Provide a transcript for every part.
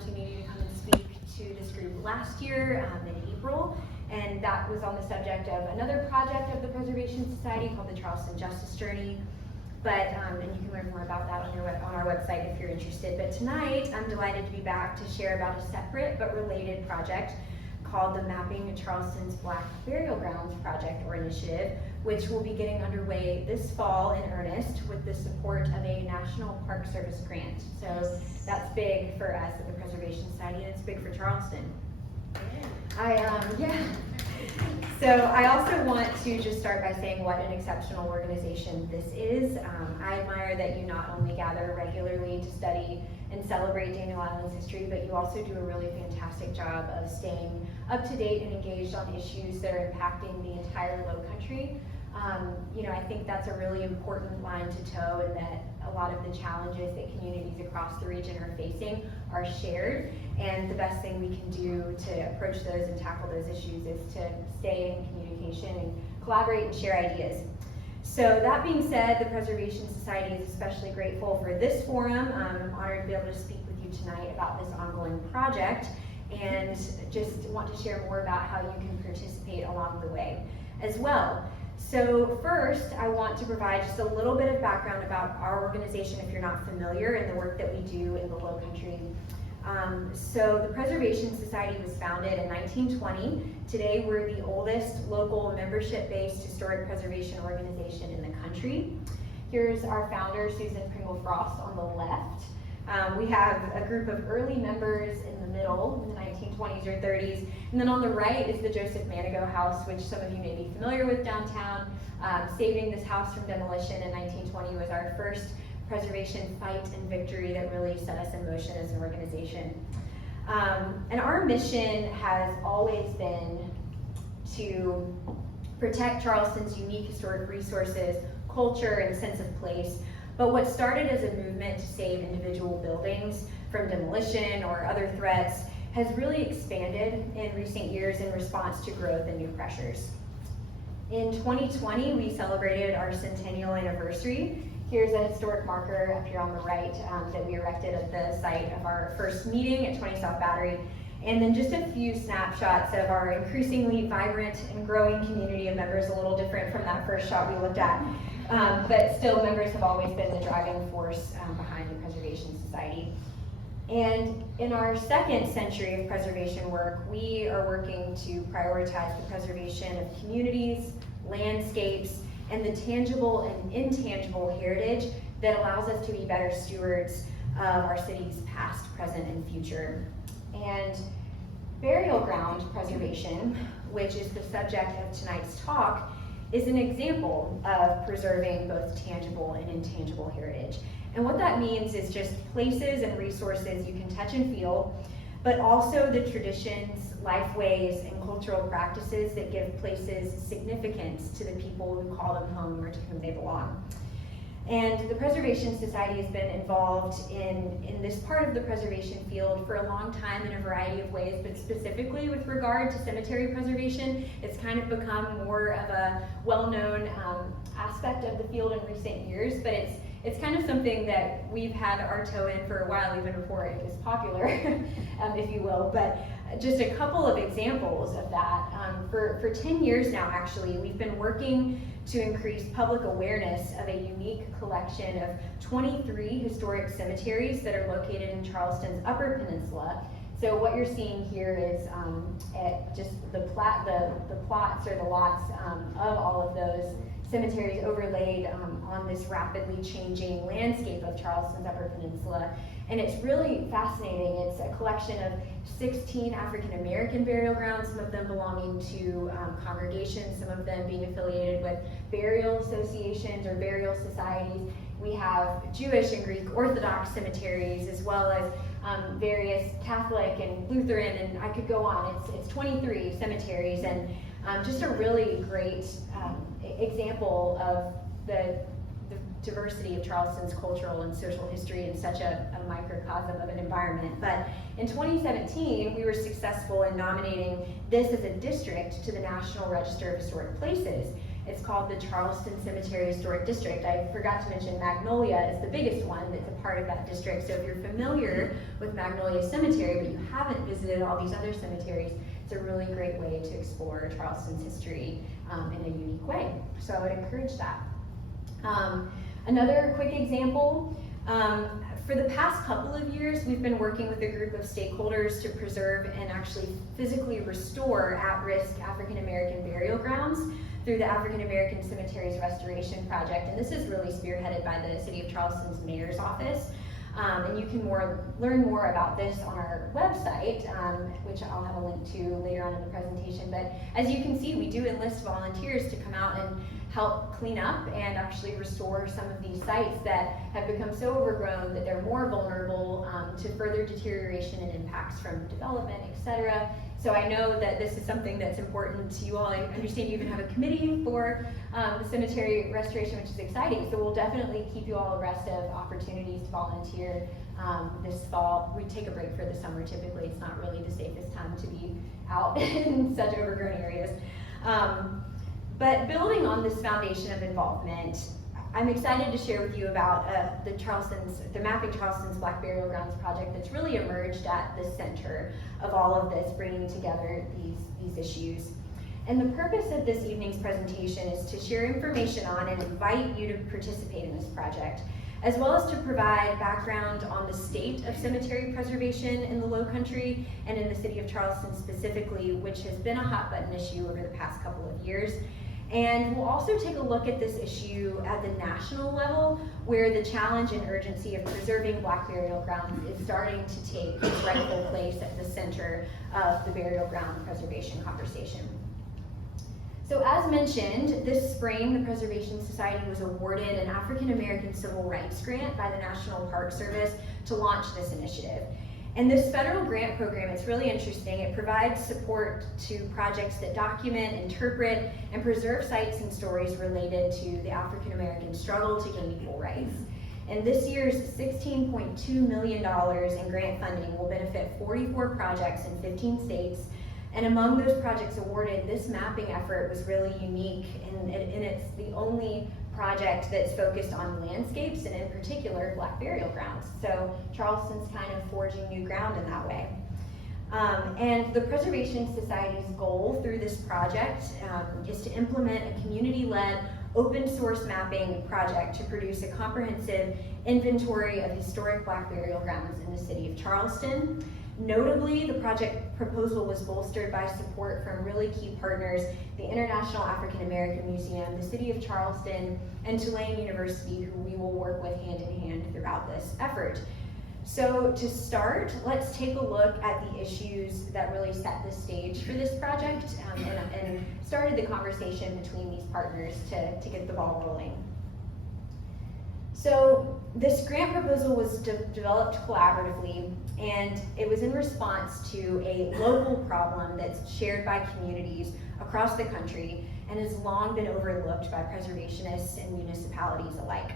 opportunity to come and speak to this group last year in April, and that was on the subject of another project of the Preservation Society called the Charleston Justice Journey. But, and you can learn more about that on our website if you're interested. But tonight, I'm delighted to be back to share about a separate but related project called the Mapping Charleston's Black Burial Grounds Project or Initiative, which will be getting underway this fall in earnest with the support of a National Park Service grant. So that's big for us at the Preservation Society, and it's big for Charleston. So I also want to just start by saying what an exceptional organization this is. I admire that you not only gather regularly to study and celebrate Daniel Island's history, but you also do a really fantastic job of staying up to date and engaged on issues that are impacting the entire Low Country. I think that's a really important line to toe, and that a lot of the challenges that communities across the region are facing are shared, and the best thing we can do to approach those and tackle those issues is to stay in communication and collaborate and share ideas. So that being said, the Preservation Society is especially grateful for this forum. I'm honored to be able to speak with you tonight about this ongoing project, and just want to share more about how you can participate along the way as well. So first, I want to provide just a little bit of background about our organization if you're not familiar, and the work that we do in the Low Country. So the Preservation Society was founded in 1920. Today we're the oldest local membership-based historic preservation organization in the country. Here's our founder, Susan Pringle Frost, on the left. We have a group of early members in the middle, in the 1920s or 30s, and then on the right is the Joseph Manigault House, which some of you may be familiar with downtown. Saving this house from demolition in 1920 was our first preservation fight and victory that really set us in motion as an organization. And our mission has always been to protect Charleston's unique historic resources, culture, and sense of place. But what started as a movement to save individual buildings from demolition or other threats has really expanded in recent years in response to growth and new pressures. In 2020, we celebrated our centennial anniversary. Here's a historic marker up here on the right that we erected at the site of our first meeting at 20 South Battery. And then just a few snapshots of our increasingly vibrant and growing community of members, a little different from that first shot we looked at. But still, members have always been the driving force behind the Preservation Society. And in our second century of preservation work, we are working to prioritize the preservation of communities, landscapes, and the tangible and intangible heritage that allows us to be better stewards of our city's past, present, and future. And burial ground preservation, which is the subject of tonight's talk, is an example of preserving both tangible and intangible heritage. And what that means is just places and resources you can touch and feel, but also the traditions, lifeways, and cultural practices that give places significance to the people who call them home or to whom they belong. And the Preservation Society has been involved in this part of the preservation field for a long time in a variety of ways, but specifically with regard to cemetery preservation, it's kind of become more of a well-known aspect of the field in recent years, but it's kind of something that we've had our toe in for a while, even before it was popular, if you will. But just a couple of examples of that. For 10 years now, actually, we've been working to increase public awareness of a unique collection of 23 historic cemeteries that are located in Charleston's Upper Peninsula. So what you're seeing here is just the plots or the lots of all of those cemeteries overlaid on this rapidly changing landscape of Charleston's Upper Peninsula. And it's really fascinating. It's a collection of 16 African American burial grounds, some of them belonging to congregations, some of them being affiliated with burial associations or burial societies. We have Jewish and Greek Orthodox cemeteries, as well as various Catholic and Lutheran, and I could go on. It's 23 cemeteries, and just a really great example of the diversity of Charleston's cultural and social history in such a microcosm of an environment. But in 2017, we were successful in nominating this as a district to the National Register of Historic Places. It's called the Charleston Cemetery Historic District. I forgot to mention Magnolia is the biggest one that's a part of that district. So if you're familiar with Magnolia Cemetery, but you haven't visited all these other cemeteries, it's a really great way to explore Charleston's history in a unique way. So I would encourage that. Another quick example, for the past couple of years, we've been working with a group of stakeholders to preserve and actually physically restore at-risk African American burial grounds through the African American Cemeteries Restoration Project. And this is really spearheaded by the City of Charleston's Mayor's Office. And you can learn more about this on our website, which I'll have a link to later on in the presentation. But as you can see, we do enlist volunteers to come out and help clean up and actually restore some of these sites that have become so overgrown that they're more vulnerable to further deterioration and impacts from development, etc. So I know that this is something that's important to you all. I understand you even have a committee for the cemetery restoration, which is exciting. So we'll definitely keep you all abreast of opportunities to volunteer this fall. We take a break for the summer typically. It's not really the safest time to be out in such overgrown areas. But building on this foundation of involvement, I'm excited to share with you about the Mapping Charleston's Black Burial Grounds project that's really emerged at the center of all of this, bringing together these issues. And the purpose of this evening's presentation is to share information on and invite you to participate in this project, as well as to provide background on the state of cemetery preservation in the Lowcountry and in the city of Charleston specifically, which has been a hot button issue over the past couple of years. And we'll also take a look at this issue at the national level, where the challenge and urgency of preserving Black burial grounds is starting to take its rightful place at the center of the burial ground preservation conversation. So as mentioned, this spring, the Preservation Society was awarded an African American Civil Rights Grant by the National Park Service to launch this initiative. And this federal grant program, it's really interesting. It provides support to projects that document, interpret, and preserve sites and stories related to the African American struggle to gain equal rights. And this year's $16.2 million in grant funding will benefit 44 projects in 15 states. And among those projects awarded, this mapping effort was really unique, and it's the only project that's focused on landscapes and in particular Black burial grounds. So Charleston's kind of forging new ground in that way. And the Preservation Society's goal through this project is to implement a community-led open source mapping project to produce a comprehensive inventory of historic Black burial grounds in the city of Charleston. Notably, the project proposal was bolstered by support from really key partners, the International African American Museum, the City of Charleston, and Tulane University, who we will work with hand in hand throughout this effort. So to start, let's take a look at the issues that really set the stage for this project and started the conversation between these partners to get the ball rolling. So this grant proposal was developed collaboratively, and it was in response to a local problem that's shared by communities across the country and has long been overlooked by preservationists and municipalities alike.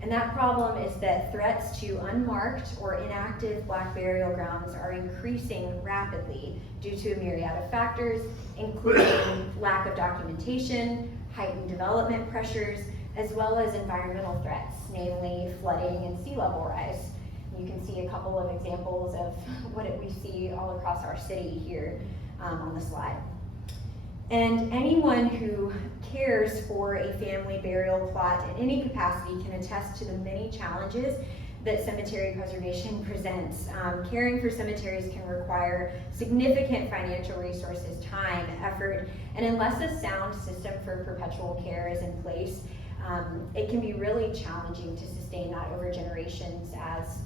And that problem is that threats to unmarked or inactive Black burial grounds are increasing rapidly due to a myriad of factors, including lack of documentation, heightened development pressures, as well as environmental threats, namely flooding and sea level rise. You can see a couple of examples of what we see all across our city here on the slide. And anyone who cares for a family burial plot in any capacity can attest to the many challenges that cemetery preservation presents. Caring for cemeteries can require significant financial resources, time, effort, and unless a sound system for perpetual care is in place, it can be really challenging to sustain that over generations as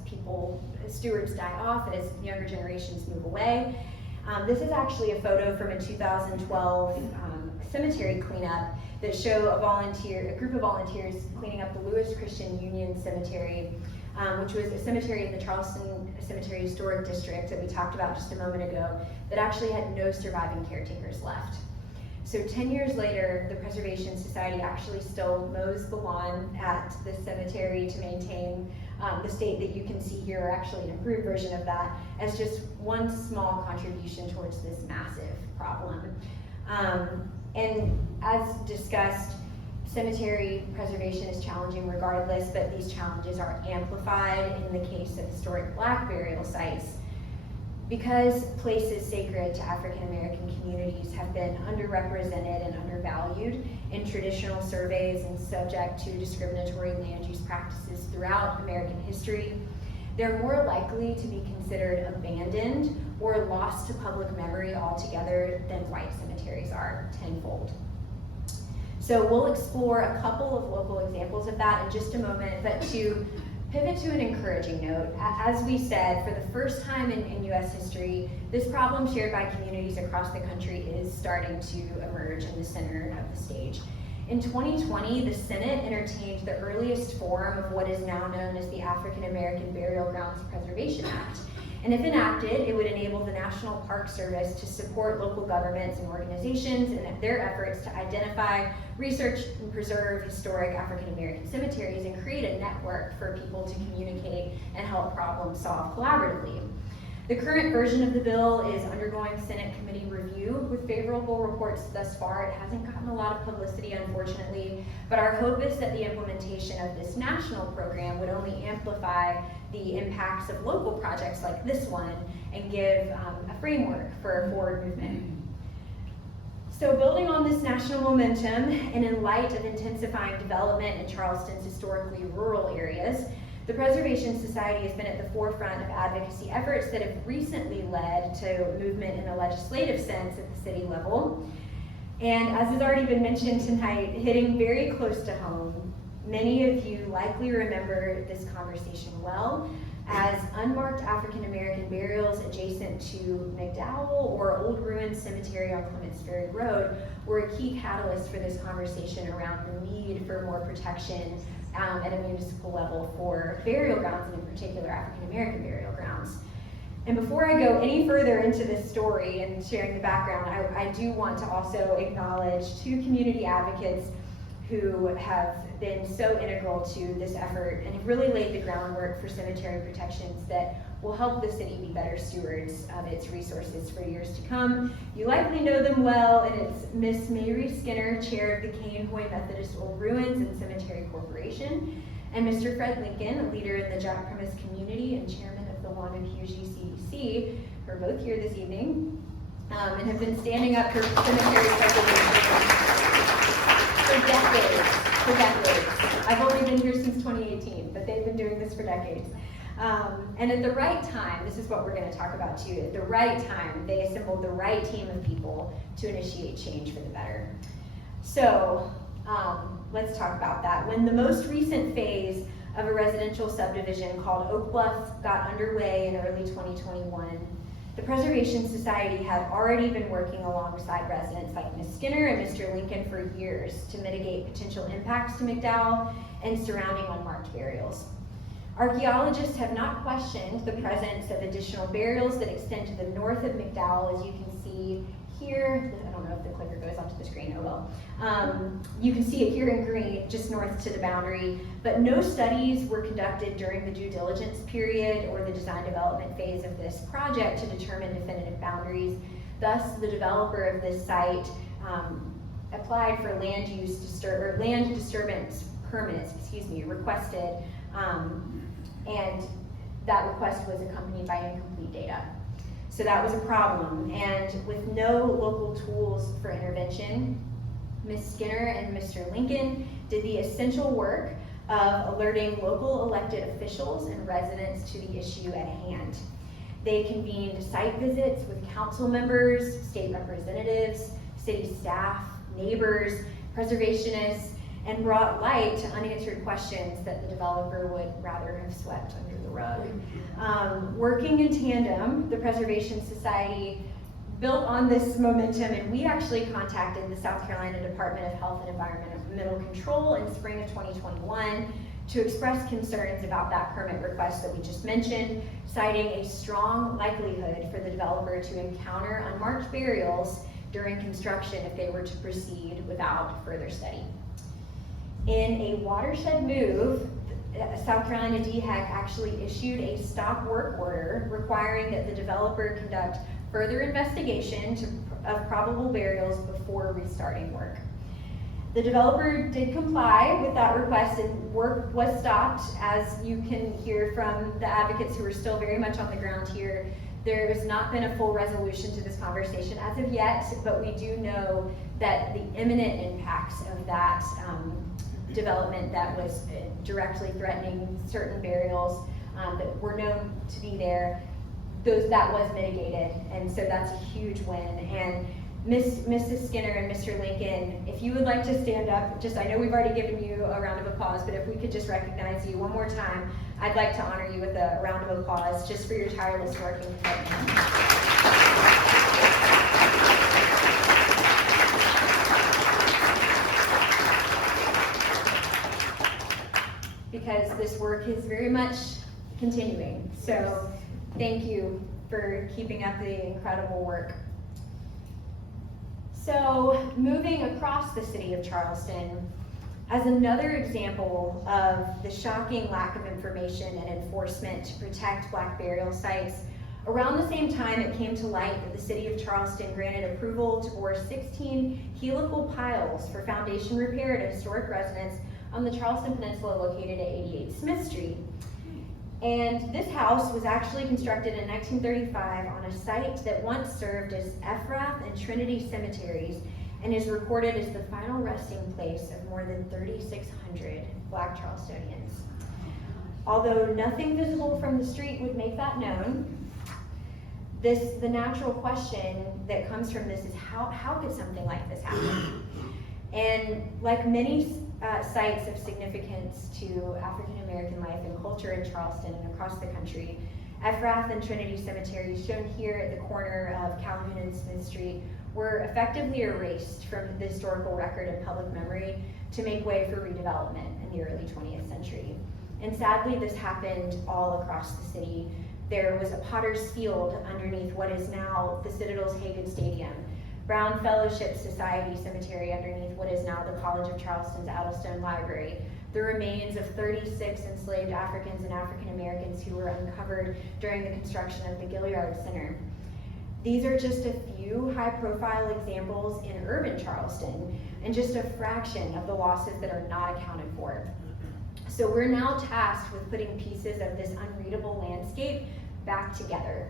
stewards die off and as younger generations move away. This is actually a photo from a 2012 cemetery cleanup that show a group of volunteers cleaning up the Lewis Christian Union Cemetery, which was a cemetery in the Charleston Cemetery Historic District that we talked about just a moment ago, that actually had no surviving caretakers left. So 10 years later, the Preservation Society actually still mows the lawn at the cemetery to maintain the state that you can see here, or actually an improved version of that, as just one small contribution towards this massive problem. And as discussed, cemetery preservation is challenging regardless, but these challenges are amplified in the case of historic Black burial sites, because places sacred to African American communities have been underrepresented and undervalued in traditional surveys and subject to discriminatory land use practices throughout American history. They're more likely to be considered abandoned or lost to public memory altogether than white cemeteries are, tenfold. So we'll explore a couple of local examples of that in just a moment, but to pivot to an encouraging note, as we said, for the first time in US history, this problem shared by communities across the country is starting to emerge in the center of the stage. In 2020, the Senate entertained the earliest form of what is now known as the African American Burial Grounds Preservation Act. And if enacted, it would enable the National Park Service to support local governments and organizations in their efforts to identify, research, and preserve historic African American cemeteries and create a network for people to communicate and help problem solve collaboratively. The current version of the bill is undergoing Senate committee review with favorable reports thus far. It hasn't gotten a lot of publicity, unfortunately, but our hope is that the implementation of this national program would only amplify the impacts of local projects like this one and give a framework for forward movement. So building on this national momentum and in light of intensifying development in Charleston's historically rural areas, the Preservation Society has been at the forefront of advocacy efforts that have recently led to movement in a legislative sense at the city level. And as has already been mentioned tonight, hitting very close to home, many of you likely remember this conversation well, as unmarked African American burials adjacent to McDowell or Old Ruins Cemetery on Clements Ferry Road were a key catalyst for this conversation around the need for more protection at a municipal level for burial grounds, and in particular African American burial grounds. And before I go any further into this story and sharing the background, I do want to also acknowledge two community advocates who have been so integral to this effort and have really laid the groundwork for cemetery protections that will help the city be better stewards of its resources for years to come. You likely know them well, and it's Miss Mary Skinner, chair of the Cane Hoy Methodist Old Ruins and Cemetery Corporation, and Mr. Fred Lincoln, a leader in the Jack Primus community and chairman of the Wanda Hughesy CEC, who are both here this evening, and have been standing up for cemetery preservation for decades. I've only been here since 2018, but they've been doing this for decades. And at the right time, this is what we're going to talk about too, at the right time, they assembled the right team of people to initiate change for the better. So let's talk about that. When the most recent phase of a residential subdivision called Oak Bluff got underway in early 2021, the Preservation Society had already been working alongside residents like Ms. Skinner and Mr. Lincoln for years to mitigate potential impacts to McDowell and surrounding unmarked burials. Archaeologists have not questioned the presence of additional burials that extend to the north of McDowell, as you can see here. I don't know if the clicker goes onto the screen, it will. You can see it here in green, just north to the boundary, but no studies were conducted during the due diligence period or the design development phase of this project to determine definitive boundaries. Thus, the developer of this site applied for land disturbance permits, requested, and that request was accompanied by incomplete data. So that was a problem, and with no local tools for intervention, Ms. Skinner and Mr. Lincoln did the essential work of alerting local elected officials and residents to the issue at hand. They convened site visits with council members, state representatives, city staff, neighbors, preservationists, and brought light to unanswered questions that the developer would rather have swept under the rug. Working in tandem, the Preservation Society built on this momentum, and we actually contacted the South Carolina Department of Health and Environmental Control in spring of 2021 to express concerns about that permit request that we just mentioned, citing a strong likelihood for the developer to encounter unmarked burials during construction if they were to proceed without further study. In a watershed move, South Carolina DHEC actually issued a stop work order requiring that the developer conduct further investigation of probable burials before restarting work. The developer did comply with that request and work was stopped. As you can hear from the advocates who are still very much on the ground here, there has not been a full resolution to this conversation as of yet, but we do know that the imminent impacts of that development that was directly threatening certain burials that were known to be there, that was mitigated, and so that's a huge win. And Mrs. Skinner and Mr. Lincoln, if you would like to stand up, I know we've already given you a round of applause, but if we could just recognize you one more time, I'd like to honor you with a round of applause just for your tireless work and commitment. Because this work is very much continuing. So thank you for keeping up the incredible work. So moving across the city of Charleston, as another example of the shocking lack of information and enforcement to protect Black burial sites, around the same time it came to light that the city of Charleston granted approval to bore 16 helical piles for foundation repair at a historic residence on the Charleston Peninsula located at 88 Smith Street. And this house was actually constructed in 1935 on a site that once served as Ephrath and Trinity cemeteries and is recorded as the final resting place of more than 3,600 Black Charlestonians. Although nothing visible from the street would make that known, the natural question that comes from this is how could something like this happen? And like many sites of significance to African American life and culture in Charleston and across the country, Ephrath and Trinity cemeteries, shown here at the corner of Calhoun and Smith Street, were effectively erased from the historical record and public memory to make way for redevelopment in the early 20th century. And sadly, this happened all across the city. There was a potter's field underneath what is now the Citadel's Hagan Stadium, Brown Fellowship Society Cemetery underneath what is now the College of Charleston's Addlestone Library, the remains of 36 enslaved Africans and African Americans who were uncovered during the construction of the Gilliard Center. These are just a few high-profile examples in urban Charleston, and just a fraction of the losses that are not accounted for. So we're now tasked with putting pieces of this unreadable landscape back together.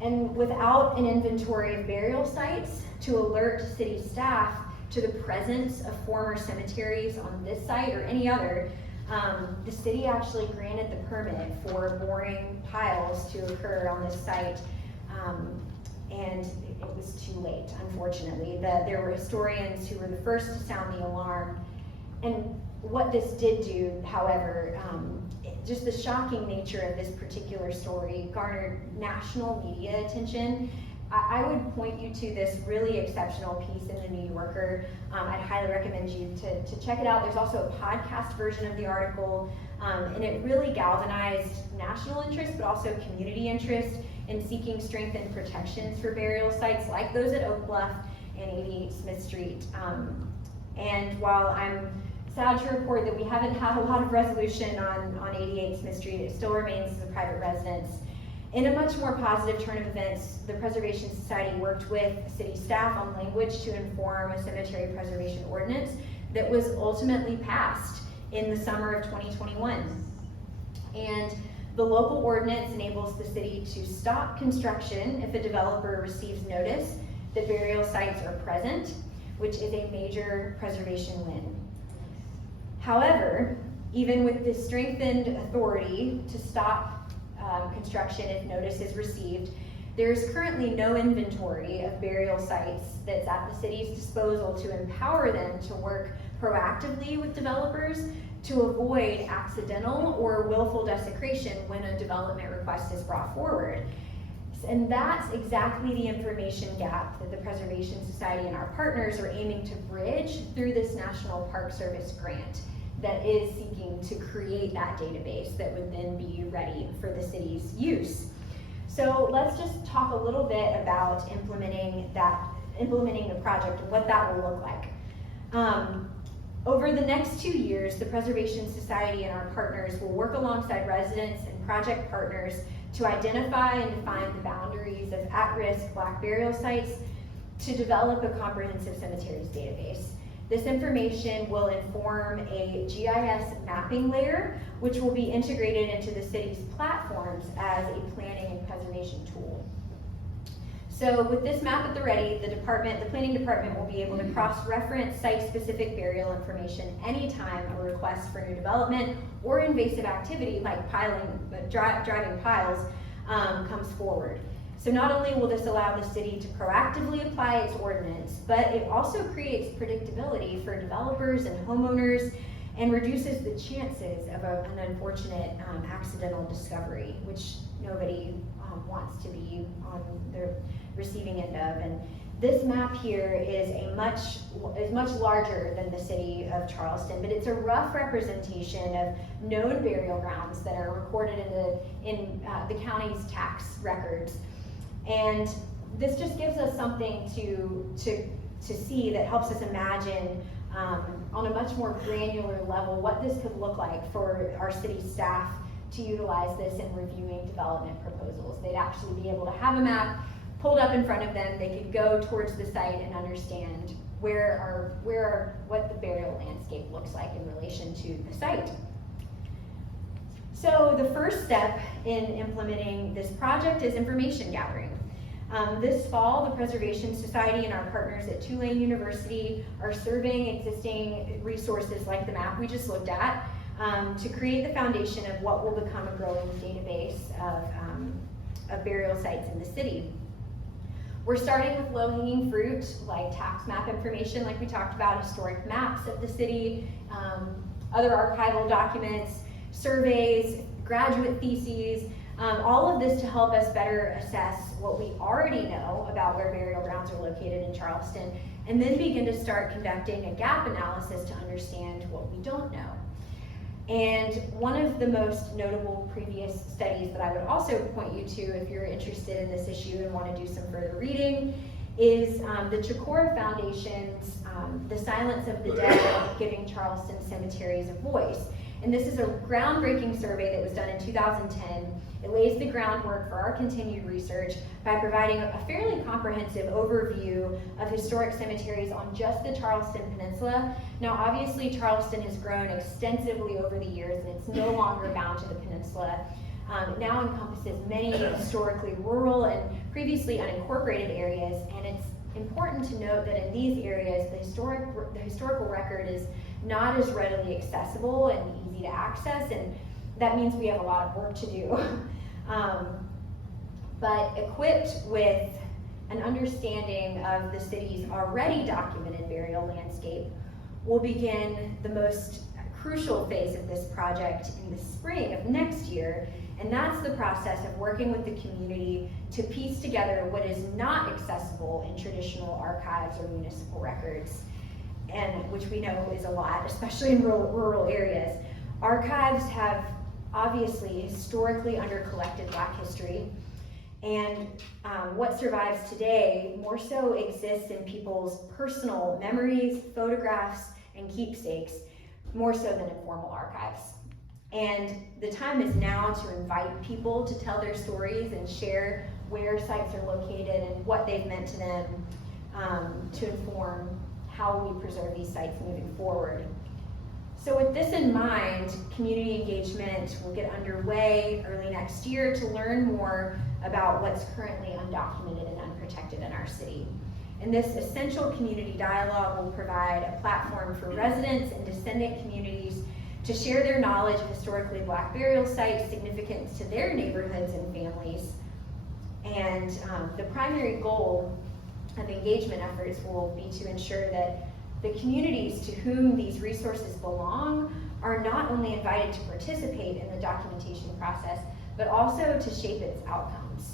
And without an inventory of burial sites to alert city staff to the presence of former cemeteries on this site or any other, the city actually granted the permit for boring piles to occur on this site, and it was too late, unfortunately. There were historians who were the first to sound the alarm, and what this did do, however, just the shocking nature of this particular story garnered national media attention. I would point you to this really exceptional piece in the New Yorker. I'd highly recommend you to check it out. There's also a podcast version of the article, and it really galvanized national interest, but also community interest in seeking strengthened protections for burial sites like those at Oak Bluff and 88 Smith Street. And while I'm sad to report that we haven't had a lot of resolution on 88 Smith Street, it still remains as a private residence. In a much more positive turn of events, the Preservation Society worked with city staff on language to inform a cemetery preservation ordinance that was ultimately passed in the summer of 2021. And the local ordinance enables the city to stop construction if a developer receives notice that burial sites are present, which is a major preservation win. However, even with this strengthened authority to stop construction if notice is received, there is currently no inventory of burial sites that's at the city's disposal to empower them to work proactively with developers to avoid accidental or willful desecration when a development request is brought forward. And that's exactly the information gap that the Preservation Society and our partners are aiming to bridge through this National Park Service grant that is seeking to create that database that would then be ready for the city's use. So let's just talk a little bit about implementing the project and what that will look like. Over the next 2 years, the Preservation Society and our partners will work alongside residents and project partners to identify and define the boundaries of at-risk Black burial sites, to develop a comprehensive cemeteries database. This information will inform a GIS mapping layer, which will be integrated into the city's platforms as a planning and preservation tool. So with this map at the ready, the planning department will be able to cross-reference site-specific burial information anytime a request for new development or invasive activity like driving piles comes forward. So not only will this allow the city to proactively apply its ordinance, but it also creates predictability for developers and homeowners and reduces the chances of an unfortunate accidental discovery, which nobody wants to be on the receiving end of. And this map here is much larger than the city of Charleston, but it's a rough representation of known burial grounds that are recorded in the county's tax records. And this just gives us something to see that helps us imagine on a much more granular level what this could look like for our city staff to utilize this in reviewing development proposals. They'd actually be able to have a map pulled up in front of them. They could go towards the site and understand what the burial landscape looks like in relation to the site. So the first step in implementing this project is information gathering. This fall, the Preservation Society and our partners at Tulane University are surveying existing resources like the map we just looked at to create the foundation of what will become a growing database of burial sites in the city. We're starting with low-hanging fruit like tax map information, like we talked about, historic maps of the city, other archival documents, surveys, graduate theses, all of this to help us better assess what we already know about where burial grounds are located in Charleston, and then begin to start conducting a gap analysis to understand what we don't know. And one of the most notable previous studies that I would also point you to if you're interested in this issue and want to do some further reading is the Chikora Foundation's The Silence of the Dead, Giving Charleston Cemeteries a Voice. And this is a groundbreaking survey that was done in 2010. It lays the groundwork for our continued research by providing a fairly comprehensive overview of historic cemeteries on just the Charleston Peninsula. Now, obviously, Charleston has grown extensively over the years, and it's no longer bound to the peninsula. It now encompasses many historically rural and previously unincorporated areas, and it's important to note that in these areas, the historical record is not as readily accessible and easy to access, and that means we have a lot of work to do. But equipped with an understanding of the city's already documented burial landscape, we'll begin the most crucial phase of this project in the spring of next year, and that's the process of working with the community to piece together what is not accessible in traditional archives or municipal records, and which we know is a lot, especially in rural areas. Archives have obviously historically under-collected Black history, and what survives today more so exists in people's personal memories, photographs, and keepsakes, more so than in formal archives. And the time is now to invite people to tell their stories and share where sites are located and what they've meant to them to inform how we preserve these sites moving forward. So with this in mind, community engagement will get underway early next year to learn more about what's currently undocumented and unprotected in our city. And this essential community dialogue will provide a platform for residents and descendant communities to share their knowledge of historically Black burial sites, significance to their neighborhoods and families. And the primary goal of engagement efforts will be to ensure that the communities to whom these resources belong are not only invited to participate in the documentation process, but also to shape its outcomes.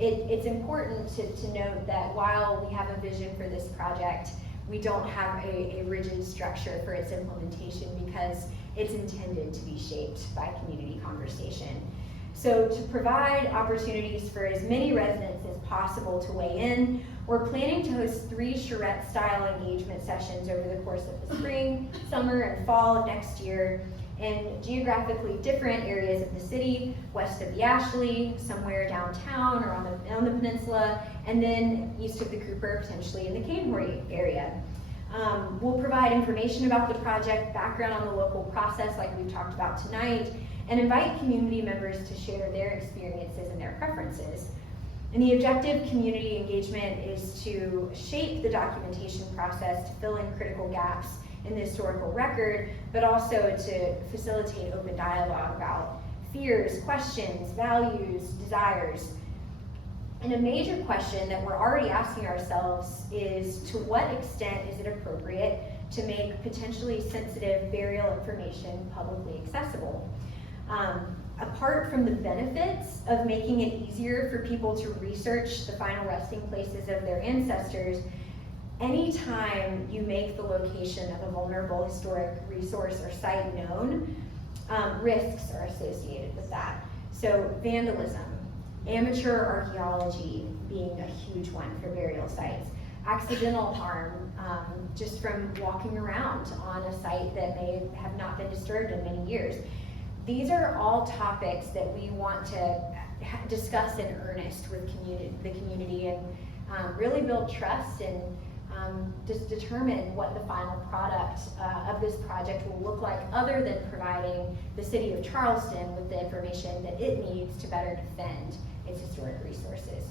It's important to note that while we have a vision for this project, we don't have a rigid structure for its implementation because it's intended to be shaped by community conversation. So to provide opportunities for as many residents as possible to weigh in, we're planning to host 3 charrette-style engagement sessions over the course of the spring, summer, and fall of next year. in geographically different areas of the city, west of the Ashley, somewhere downtown or on the peninsula, and then east of the Cooper, potentially in the Canehorn area. We'll provide information about the project, background on the local process like we've talked about tonight, and invite community members to share their experiences and their preferences. And the objective community engagement is to shape the documentation process to fill in critical gaps in the historical record, but also to facilitate open dialogue about fears, questions, values, desires. And a major question that we're already asking ourselves is, to what extent is it appropriate to make potentially sensitive burial information publicly accessible? Apart from the benefits of making it easier for people to research the final resting places of their ancestors, anytime you make the location of a vulnerable historic resource or site known, risks are associated with that. So vandalism, amateur archaeology being a huge one for burial sites, accidental harm just from walking around on a site that may have not been disturbed in many years. These are all topics that we want to discuss in earnest with the community and really build trust and just determine what the final product of this project will look like, other than providing the city of Charleston with the information that it needs to better defend its historic resources.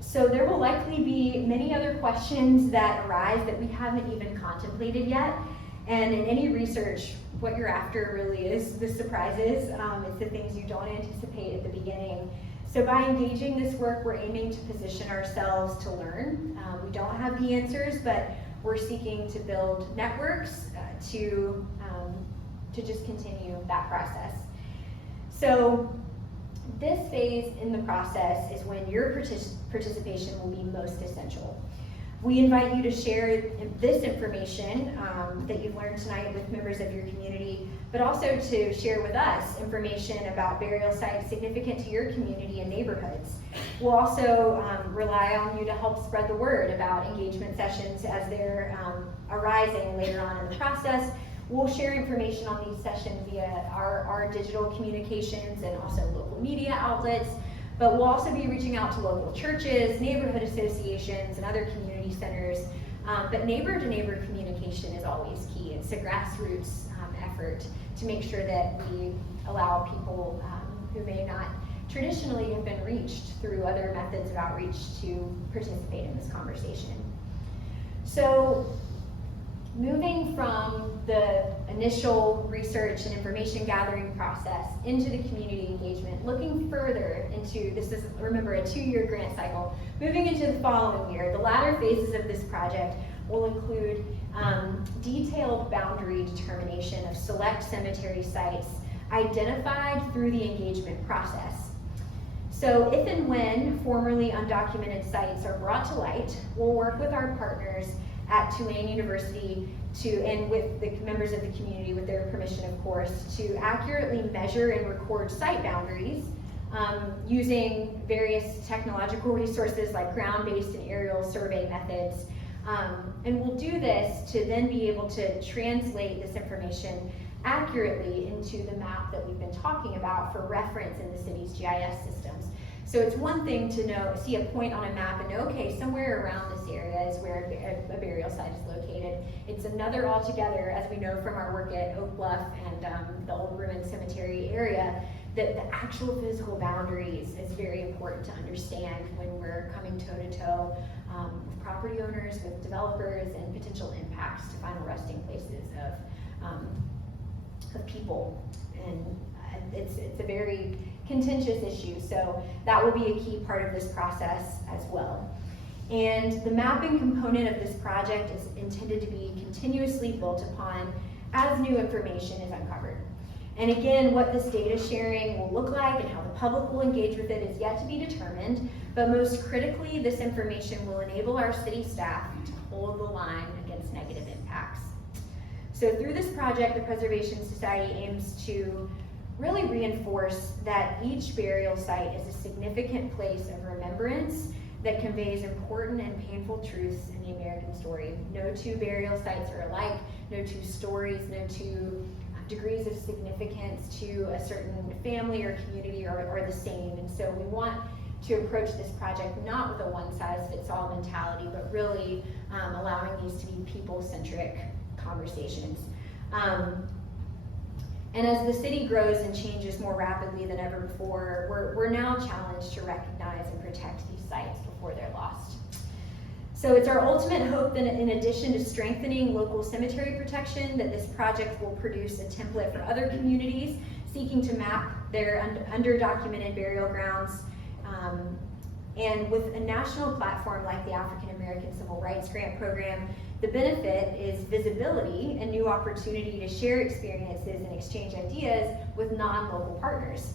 So there will likely be many other questions that arise that we haven't even contemplated yet. And in any research, what you're after really is the surprises. It's the things you don't anticipate at the beginning. So by engaging this work, we're aiming to position ourselves to learn. We don't have the answers, but we're seeking to build networks to just continue that process. So this phase in the process is when your participation will be most essential. We invite you to share this information that you've learned tonight with members of your community, but also to share with us information about burial sites significant to your community and neighborhoods. We'll also rely on you to help spread the word about engagement sessions as they're arising later on in the process. We'll share information on these sessions via our digital communications and also local media outlets. But we'll also be reaching out to local churches, neighborhood associations, and other community centers. But neighbor-to-neighbor communication is always key. It's a grassroots effort to make sure that we allow people who may not traditionally have been reached through other methods of outreach to participate in this conversation. So, moving from the initial research and information gathering process into the community engagement, looking further into, this is, remember, a 2-year grant cycle, moving into the following year, the latter phases of this project will include detailed boundary determination of select cemetery sites identified through the engagement process. So if and when formerly undocumented sites are brought to light, we'll work with our partners at Tulane University and with the members of the community, with their permission of course, to accurately measure and record site boundaries using various technological resources like ground-based and aerial survey methods. And we'll do this to then be able to translate this information accurately into the map that we've been talking about for reference in the city's GIS systems. So it's one thing to see a point on a map and know, okay, somewhere around this area is where a burial site is located. It's another altogether, as we know from our work at Oak Bluff and the Old Ruin Cemetery area, that the actual physical boundaries is very important to understand when we're coming toe-to-toe with property owners, with developers, and potential impacts to final resting places of people. And it's a very contentious issue, so that will be a key part of this process as well. And the mapping component of this project is intended to be continuously built upon as new information is uncovered. And again, what this data sharing will look like and how the public will engage with it is yet to be determined, but most critically, this information will enable our city staff to hold the line against negative impacts. So through this project, the Preservation Society aims to really reinforce that each burial site is a significant place of remembrance that conveys important and painful truths in the American story. No two burial sites are alike, no two stories, no two degrees of significance to a certain family or community are the same. And so we want to approach this project not with a one-size-fits-all mentality, but really allowing these to be people-centric conversations. And as the city grows and changes more rapidly than ever before, we're now challenged to recognize and protect these sites before they're lost. So it's our ultimate hope that in addition to strengthening local cemetery protection, that this project will produce a template for other communities seeking to map their underdocumented burial grounds. And with a national platform like the African American Civil Rights Grant Program, the benefit is visibility and new opportunity to share experiences and exchange ideas with non-local partners.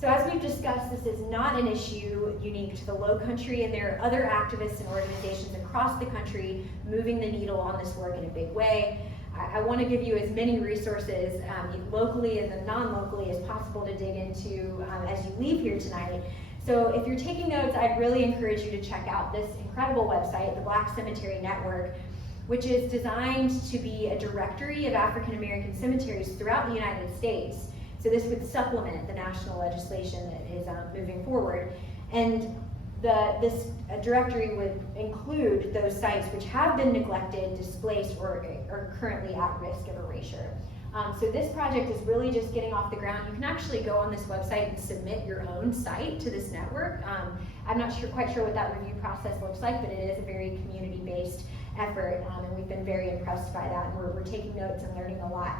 So as we've discussed, this is not an issue unique to the Low Country, and there are other activists and organizations across the country moving the needle on this work in a big way. I want to give you as many resources locally and then non-locally as possible to dig into as you leave here tonight. So if you're taking notes, I'd really encourage you to check out this incredible website, the Black Cemetery Network, which is designed to be a directory of African American cemeteries throughout the United States. So this would supplement the national legislation that is moving forward. And this directory would include those sites which have been neglected, displaced, or are currently at risk of erasure. So this project is really just getting off the ground. You can actually go on this website and submit your own site to this network. I'm not quite sure what that review process looks like, but it is a very community-based effort, and we've been very impressed by that, and we're taking notes and learning a lot.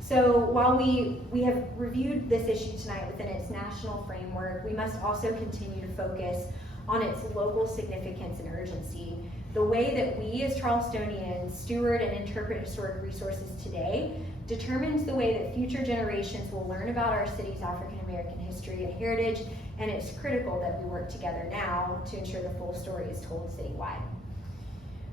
So while we have reviewed this issue tonight within its national framework, we must also continue to focus on its local significance and urgency. The way that we as Charlestonians steward and interpret historic resources today determines the way that future generations will learn about our city's African American history and heritage, and it's critical that we work together now to ensure the full story is told citywide.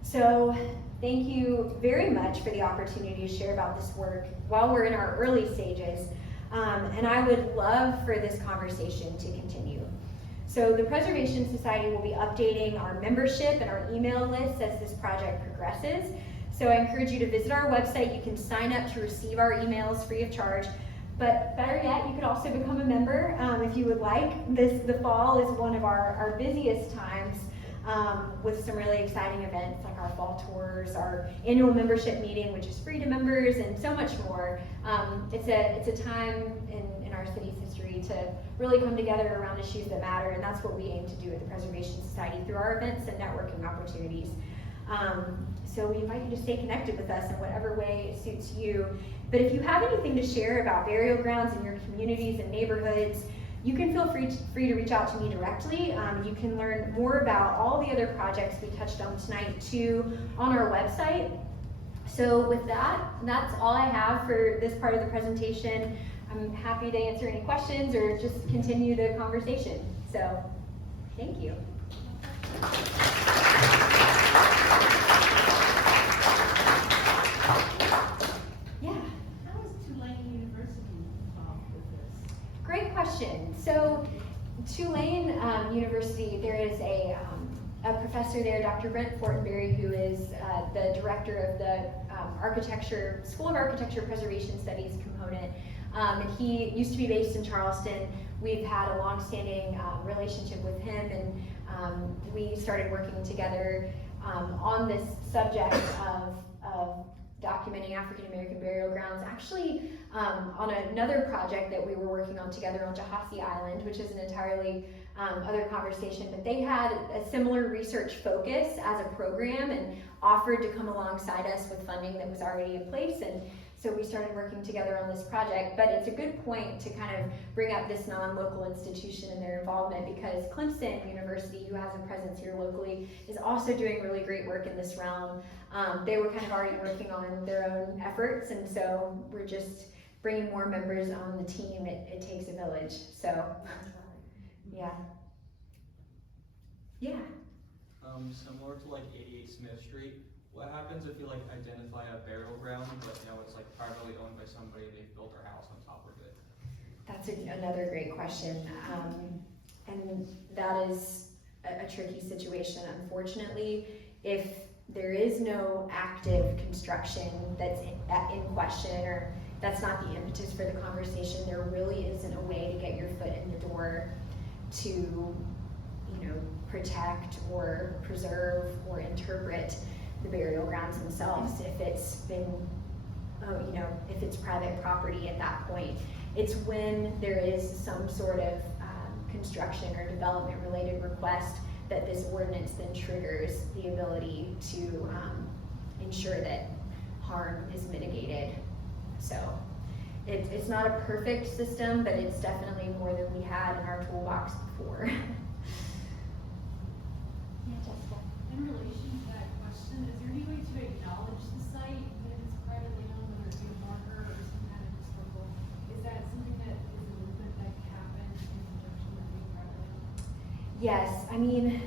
So thank you very much for the opportunity to share about this work while we're in our early stages, and I would love for this conversation to continue. So the Preservation Society will be updating our membership and our email lists as this project progresses. So I encourage you to visit our website. You can sign up to receive our emails free of charge. But better yet, you could also become a member if you would like. The fall is one of our busiest times with some really exciting events like our fall tours, our annual membership meeting, which is free to members, and so much more. It's a time in our city's history to really come together around issues that matter, and that's what we aim to do at the Preservation Society through our events and networking opportunities. So we invite you to stay connected with us in whatever way it suits you. But if you have anything to share about burial grounds in your communities and neighborhoods, you can feel free to reach out to me directly. You can learn more about all the other projects we touched on tonight too on our website. So with that, that's all I have for this part of the presentation. I'm happy to answer any questions or just continue the conversation. So thank you. Great question. So Tulane University, there is a professor there, Dr. Brent Fortenberry, who is the director of the School of Architecture Preservation Studies component. And he used to be based in Charleston. We've had a long-standing relationship with him, and we started working together on this subject of documenting African American burial grounds, actually on another project that we were working on together on Jahasi Island, which is an entirely other conversation, but they had a similar research focus as a program and offered to come alongside us with funding that was already in place, and so we started working together on this project. But it's a good point to kind of bring up this non-local institution and their involvement, because Clemson University, who has a presence here locally, is also doing really great work in this realm. They were kind of already working on their own efforts, and so we're just bringing more members on the team. It takes a village, so yeah. Similar to like 88 Smith Street, what happens if you like identify a burial ground, but it's like privately owned by somebody, they've built their house on top of it? That's another great question. And that is a tricky situation, unfortunately. If there is no active construction that's in question, or that's not the impetus for the conversation, there really isn't a way to get your foot in the door to, you know, protect or preserve or interpret the burial grounds themselves if it's been, you know, if it's private property at that point. It's when there is some sort of construction or development related request that this ordinance then triggers the ability to ensure that harm is mitigated. So it's not a perfect system, but it's definitely more than we had in our toolbox before. Yeah, Jessica. In relation to that question, is there any way to acknowledge the site, even if it's privately owned, whether it be a marker or some kind of historical? Is that something that is a movement that can happen in conjunction with being privately owned? Yes, I mean,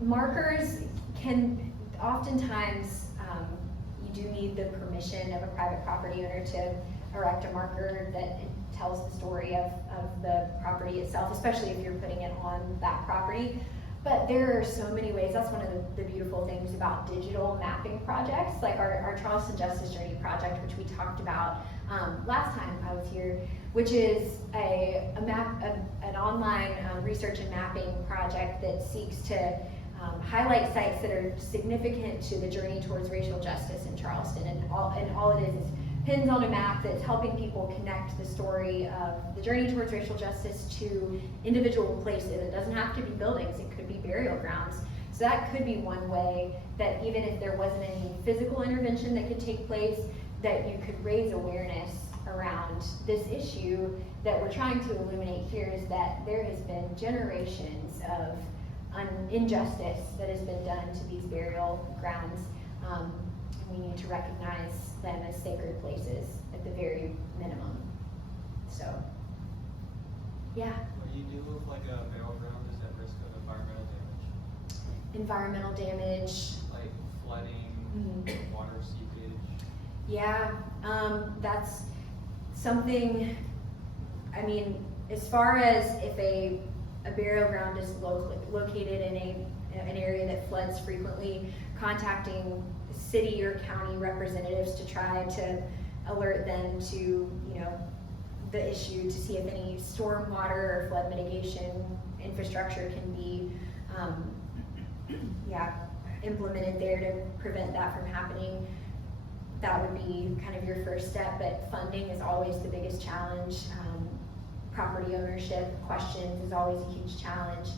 markers can oftentimes, you do need the permission of a private property owner to erect a marker that tells the story of the property itself, especially if you're putting it on that property. But there are so many ways. That's one of the beautiful things about digital mapping projects, like our Charleston Justice Journey project, which we talked about last time I was here, which is an online research and mapping project that seeks to highlight sites that are significant to the journey towards racial justice in Charleston. And all it is pins on a map that's helping people connect the story of the journey towards racial justice to individual places. It doesn't have to be buildings, it could be burial grounds. So that could be one way that even if there wasn't any physical intervention that could take place, that you could raise awareness around this issue that we're trying to illuminate here, is that there has been generations of injustice that has been done to these burial grounds. We need to recognize them as sacred places at the very minimum. So, yeah. What do you do if like a burial ground is at risk of environmental damage? Environmental damage. Like flooding, water seepage? Yeah, that's something, I mean, as far as if a burial ground is located in an area that floods frequently, contacting city or county representatives to try to alert them to, you know, the issue, to see if any stormwater or flood mitigation infrastructure can be implemented there to prevent that from happening. That would be kind of your first step, but funding is always the biggest challenge. Property ownership questions is always a huge challenge.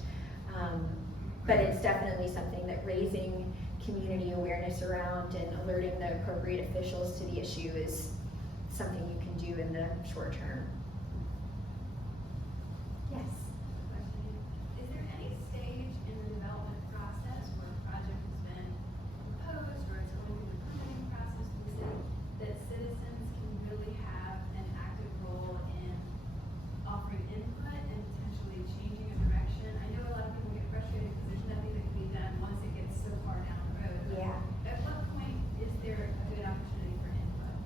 But it's definitely something that raising community awareness around and alerting the appropriate officials to the issue is something you can do in the short term. Yes? Question. Is there any stage in the development process where a project has been proposed or it's going through the permitting process for the city that citizens can really have an active role in offering input and potentially changing a direction? I know a lot of people get frustrated because there's nothing that can be done once it gets so far down the road. Yeah. At what point is there a good opportunity for input?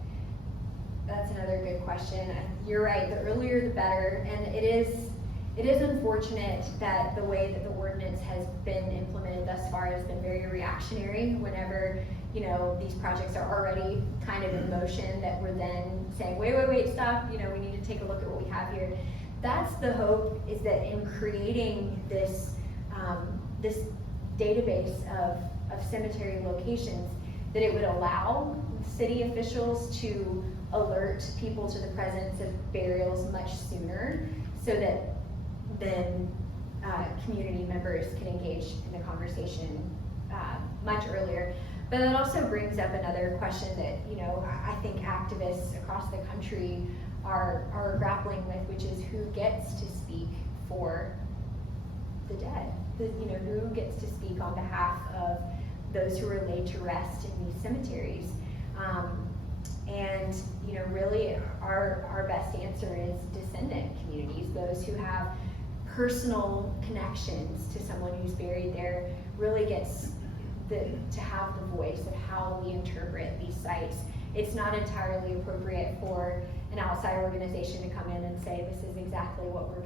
That's another good question. You're right, the earlier the better, and it is unfortunate that the way that the ordinance has been implemented thus far has been very reactionary. Whenever, you know, these projects are already kind of in motion, that we're then saying, wait, stop, you know, we need to take a look at what we have here. That's the hope, is that in creating this this database of cemetery locations, that it would allow city officials to alert people to the presence of burials much sooner, so that then community members can engage in the conversation much earlier. But it also brings up another question that, you know, I think activists across the country are grappling with, which is who gets to speak for the dead? You know, who gets to speak on behalf of those who are laid to rest in these cemeteries? And, you know, really our best answer is descendant communities, those who have personal connections to someone who's buried there, really gets to have the voice of how we interpret these sites. It's not entirely appropriate for an outside organization to come in and say, this is exactly what we're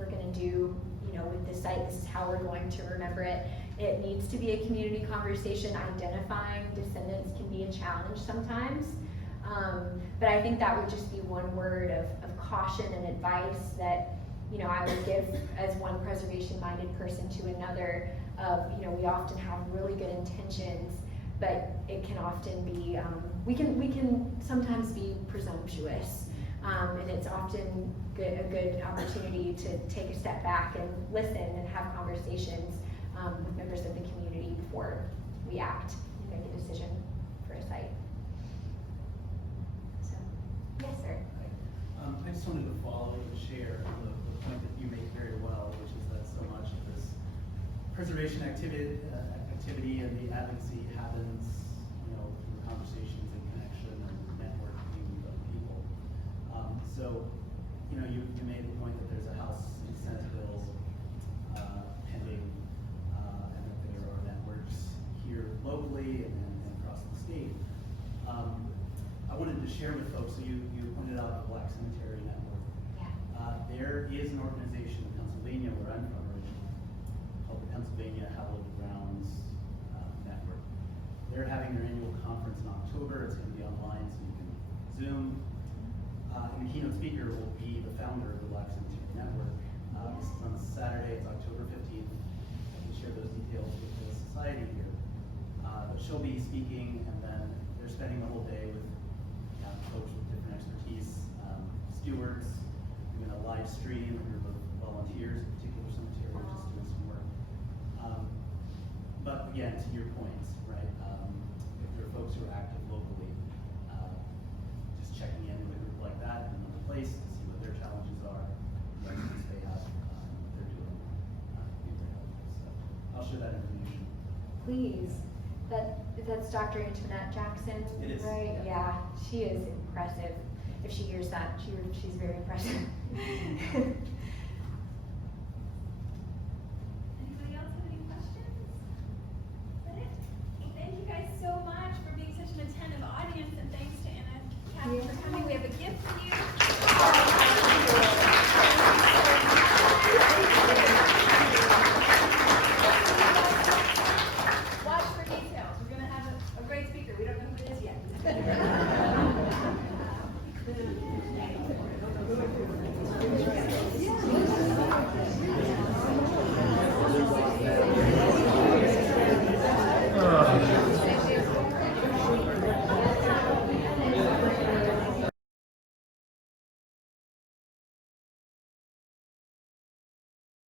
we're gonna do, you know, with this site, this is how we're going to remember it. It needs to be a community conversation. Identifying descendants can be a challenge sometimes. But I think that would just be one word of caution and advice that, you know, I would give as one preservation-minded person to another of, you know, we often have really good intentions, but it can often be, we can sometimes be presumptuous. And it's often a good opportunity to take a step back and listen and have conversations with members of the community before we act and make a decision for a site. So, yes, sir. I just wanted to follow and share the point that you make very well, which is that so much of this preservation activity and the advocacy happens, you know, through conversations and connection and networking with other people. So, you know, you made the point that there's a House and Senate bill pending, and that there are networks here locally and across the state. I wanted to share with folks, so you pointed out the Black Cemetery Network. Yeah. There is an organization in Pennsylvania, where I'm from originally, called the Pennsylvania Hallowed Grounds Network. They're having their annual conference in October. It's going to be online, so you can Zoom. And the keynote speaker will be the founder of the Black Cemetery Network. This is on Saturday, it's October 15th. I can share those details with the society here. But she'll be speaking, and then they're spending the whole day with folks with different expertise, stewards. We're going to live stream a group of volunteers, a particular cemetery, just doing some work. But again, to your points, right? If there are folks who are active locally, just checking in with a group like that in another place to see what their challenges are, what needs they have, what they're doing, would be very helpful. So I'll share that information. Please. That's Dr. Antoinette Jackson, It is, right? yeah. Yeah, she is impressive. If she hears that, she's very impressive. Anybody else have any questions? Is that it? Well, thank you guys so much for being such an attentive audience, and thanks to Anna Kathy for coming. We have a gift for you.